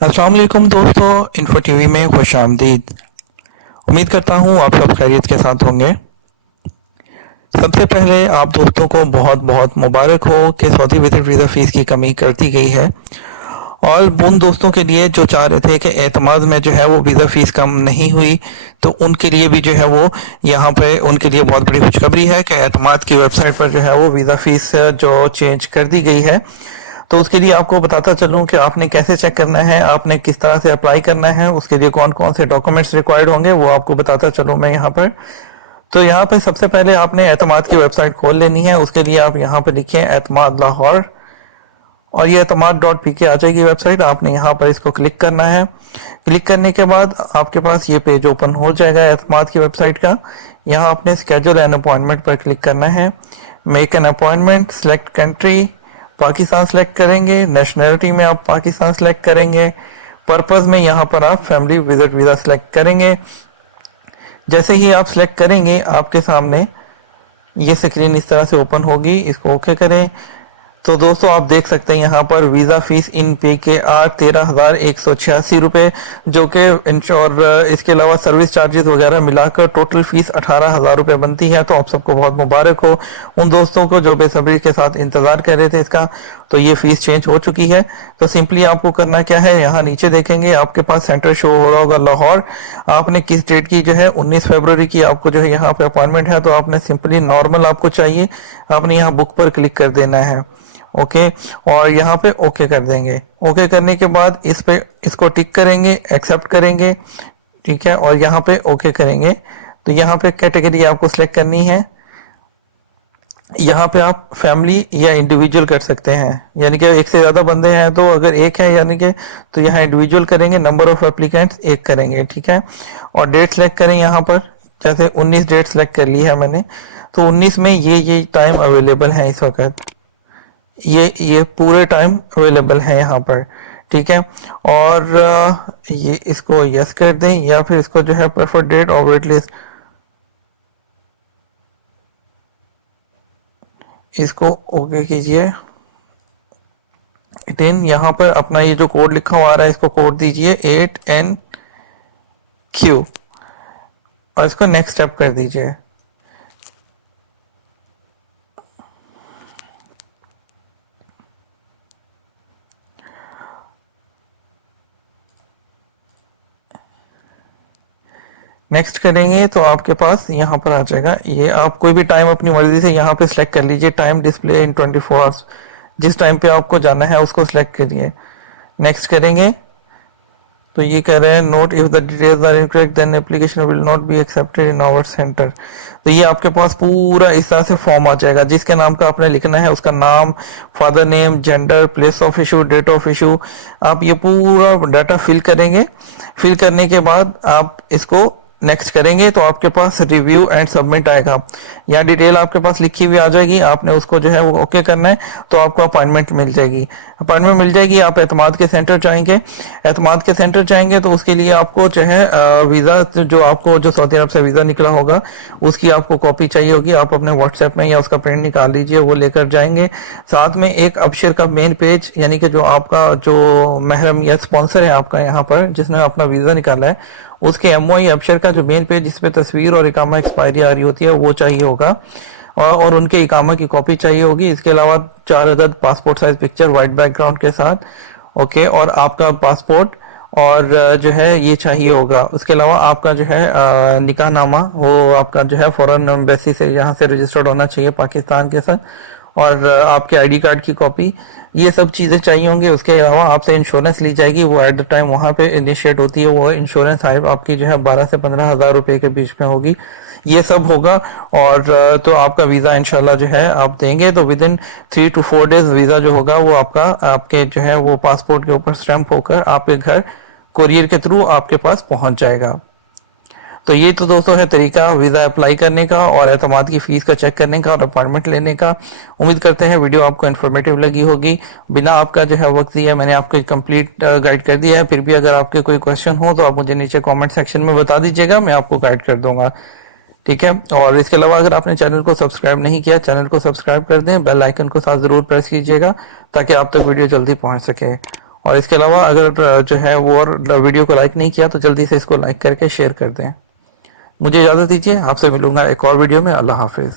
अस्सलाम वालेकुम दोस्तों, इन्फो टीवी में खुश आमदीद। उम्मीद करता हूँ आप सब खैरियत के साथ होंगे। सबसे पहले आप दोस्तों को बहुत बहुत मुबारक हो कि सऊदी विजिट वीज़ा फ़ीस की कमी कर दी गई है। और उन दोस्तों के लिए जो चाह रहे थे कि एतमाद में जो है वो वीज़ा फ़ीस कम नहीं हुई, तो उनके लिए भी जो है वो यहाँ पे उनके लिए बहुत बड़ी खुशखबरी है कि एतमाद की वेबसाइट पर जो है वो वीज़ा फ़ीस जो चेंज कर दी गई है। तो उसके लिए आपको बताता चलूं कि आपने कैसे चेक करना है, आपने किस तरह से अप्लाई करना है, उसके लिए कौन कौन से डॉक्यूमेंट्स रिक्वायर्ड होंगे वो आपको बताता चलूं मैं यहाँ पर। तो यहाँ पे सबसे पहले आपने एतमाद की वेबसाइट खोल लेनी है। उसके लिए आप यहाँ पे लिखिए एतमाद लाहौर, और ये एतमाद.pk आ जाएगी वेबसाइट। आपने यहाँ पर इसको क्लिक करना है। क्लिक करने के बाद आपके पास ये पेज ओपन हो जाएगा एतमाद की वेबसाइट का। यहाँ आपने स्केड्यूल एन अपॉइंटमेंट पर क्लिक करना है। Make an appointment, select country, Pakistan select करेंगे। नेशनैलिटी में आप पाकिस्तान सेलेक्ट करेंगे। पर्पस में यहाँ पर आप फैमिली विजिट वीज़ा सेलेक्ट करेंगे। जैसे ही आप सेलेक्ट करेंगे आपके सामने ये स्क्रीन इस तरह से ओपन होगी। इसको ओके करें। तो दोस्तों आप देख सकते हैं यहाँ पर वीज़ा फीस इन पे के आर 13,186 रुपये, जो कि और इसके अलावा सर्विस चार्जेस वगैरह मिलाकर टोटल फीस 18,000 रुपये बनती है। तो आप सबको बहुत मुबारक हो उन दोस्तों को जो बेसब्री के साथ इंतज़ार कर रहे थे इसका। तो ये फीस चेंज हो चुकी है। तो सिंपली आपको करना क्या है, यहाँ नीचे देखेंगे आपके पास सेंटर शो हो रहा होगा लाहौर। आपने किस डेट की जो है 19 फरवरी की आपको जो है यहाँ पे अपॉइंटमेंट है। तो आपने सिंपली नॉर्मल आपको चाहिए, आपने यहाँ बुक पर क्लिक कर देना है। ओके, और यहाँ पे ओके कर देंगे। ओके करने के बाद इस पे इसको टिक करेंगे, एक्सेप्ट करेंगे, ठीक है, और यहाँ पे ओके करेंगे। तो यहाँ पे कैटेगरी आपको सिलेक्ट करनी है। यहाँ पे आप फैमिली या इंडिविजुअल कर सकते हैं, यानी कि एक से ज्यादा बंदे हैं तो अगर एक है यानी कि तो यहाँ इंडिविजुअल करेंगे, नंबर ऑफ एप्लीकेंट्स एक करेंगे, ठीक है। और डेट सेलेक्ट करें यहाँ पर, जैसे 19 डेट सेलेक्ट कर ली है मैंने। तो 19 में ये टाइम अवेलेबल है इस वक्त, ये पूरे टाइम अवेलेबल है यहाँ पर, ठीक है। और ये इसको यस कर दें या फिर इसको जो है प्रेफर्ड डेट और वेट लिस्ट, इसको ओके कीजिए। 10 यहाँ पर अपना ये जो कोड लिखा हुआ आ रहा है इसको कोड दीजिए 8NQ और इसको नेक्स्ट स्टेप कर दीजिए। नेक्स्ट करेंगे तो आपके पास यहाँ पर आ जाएगा। ये आप कोई भी टाइम अपनी मर्जी से यहाँ पे सिलेक्ट कर लीजिए। टाइम डिस्प्ले इन 24 आवर्स, जिस टाइम पे आपको जाना है उसको सिलेक्ट करिए। नेक्स्ट करेंगे तो ये कह रहे हैं note if the details are incorrect then application will not be accepted in our centre. तो ये आपके पास पूरा इस तरह से फॉर्म आ जाएगा जिसके नाम का आपने लिखना है, उसका नाम, father name, gender, place of issue, date of issue, आप ये पूरा डाटा फिल करेंगे। फिल करने के बाद आप इसको नेक्स्ट करेंगे तो आपके पास रिव्यू एंड सबमिट आएगा। यहाँ डिटेल आपके पास लिखी हुई आ जाएगी, आपने उसको जो है वो ओके करना है तो आपको अपॉइंटमेंट मिल जाएगी। अपॉइंटमेंट मिल जाएगी, आप एतमाद के सेंटर जाएंगे। एतमाद के सेंटर जाएंगे तो उसके लिए आपको जो है वीज़ा जो आपको जो सऊदी अरब से वीज़ा निकला होगा उसकी आपको कॉपी चाहिए होगी। आप अपने व्हाट्सएप में या उसका प्रिंट निकाल लीजिए, वो लेकर जाएंगे। साथ में एक अबशर का मेन पेज, यानी कि जो आपका जो महरम या स्पॉन्सर है आपका यहाँ पर जिसने अपना वीज़ा निकाला है, उसके एमओआई अबशर का जो मेन पेज जिसपे तस्वीर और इकामा एक्सपायरी आ रही होती है वो चाहिए होगा, और उनके इकामा की कॉपी चाहिए होगी। इसके अलावा 4 अदद passport size picture white background के साथ, ओके, और आपका पासपोर्ट और जो है ये चाहिए होगा। उसके अलावा आपका जो है निकाह नामा वो आपका जो है फॉरेन एम्बेसी से यहाँ से रजिस्टर्ड होना चाहिए पाकिस्तान के साथ, और आपके आईडी कार्ड की कॉपी, ये सब चीज़ें चाहिए होंगी। उसके अलावा आपसे इंश्योरेंस ली जाएगी, वो एट द टाइम वहाँ पे इनिशिएट होती है। वो इंश्योरेंस आपकी जो है 12 से 15 हज़ार रुपये के बीच में होगी। ये सब होगा और तो आपका वीज़ा इंशाल्लाह जो है आप देंगे तो with in 3 to 4 days visa जो होगा वो आपका आपके जो है वो पासपोर्ट के ऊपर स्टैंप होकर आपके घर कोरियर के थ्रू आपके पास पहुंच जाएगा। तो ये तो दोस्तों है तरीका वीज़ा अप्लाई करने का और एतमाद की फीस का चेक करने का और अपॉइंटमेंट लेने का। उम्मीद करते हैं वीडियो आपको इन्फॉर्मेटिव लगी होगी। बिना आपका जो है वक्त दिया मैंने आपको कंप्लीट गाइड कर दिया है। फिर भी अगर आपके कोई क्वेश्चन हो तो आप मुझे नीचे कमेंट सेक्शन में बता दीजिएगा, मैं आपको गाइड कर दूंगा, ठीक है। और इसके अलावा अगर आपने चैनल को सब्सक्राइब नहीं किया, चैनल को सब्सक्राइब कर दें, बेल आइकन को साथ जरूर प्रेस कीजिएगा ताकि आप तक वीडियो जल्दी पहुंच सके। और इसके अलावा अगर जो है वो और वीडियो को लाइक नहीं किया तो जल्दी से इसको लाइक करके शेयर कर दें। मुझे इजाज़त दीजिए, आपसे मिलूंगा एक और वीडियो में। अल्लाह हाफिज़।